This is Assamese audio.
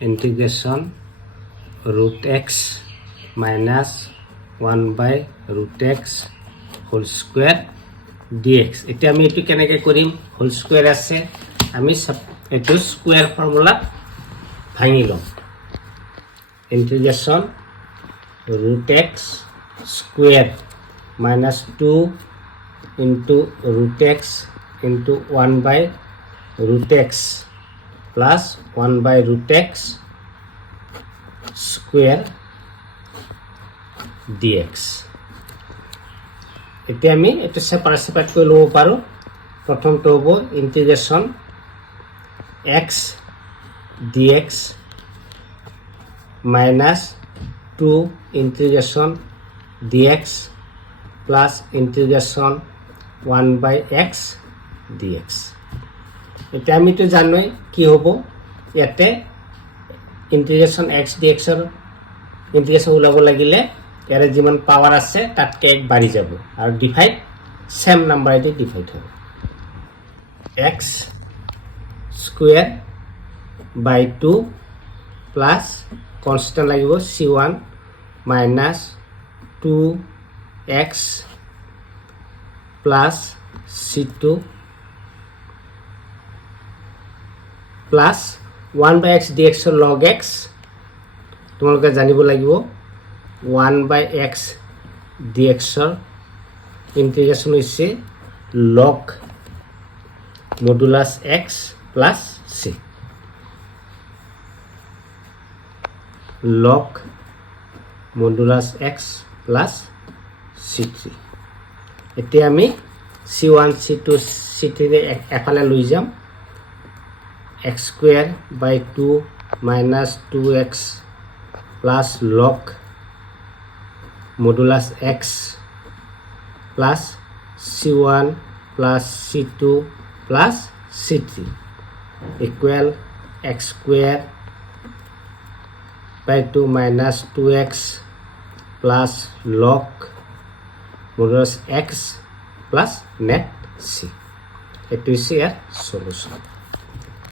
Integration root x minus 1 by root x whole square dx. এটা আমি এটু কেনেকে করিম হোল স্কয়ার আছে আমি এটু স্কয়ার ফর্মুলা ভাঙি লম integration root x square minus 2 into root x into 1 by root x plus 1 by root x square dx. এটা আমি এটা সেপারেট করে লব পারো প্রথমটো হবো integration x dx minus 2 integration dx plus integration 1 by x dx. এটা আমি তো জানোই কি হবো ইয়াতে ইন্টিগ্রেশন x dx এর ইন্টিগ্রেশন উলাব লাগিলে এর যেমন পাওয়ার আছে তাতকে এক বাড়ি যাব আর ডিভাইড সেম নাম্বার দিয়ে ডিভাইড হবে x স্কয়ার বাই 2 প্লাস কনস্ট্যান্ট লাগিব c1 minus 2x plus c2 plus 1 by x dx এর log x তোমালোকে জানিব লাগিব 1 by x dx এর ইন্টিগ্রেশন হইছে log modulus x plus c log modulus x plus c3 এতে আমি c1 c2 c3 এফালে লৈ যাম x square by 2 minus 2x plus log modulus x plus c1 plus c2 plus c3 equal x square by 2 minus 2x plus log modulus x plus net c. It is here solution.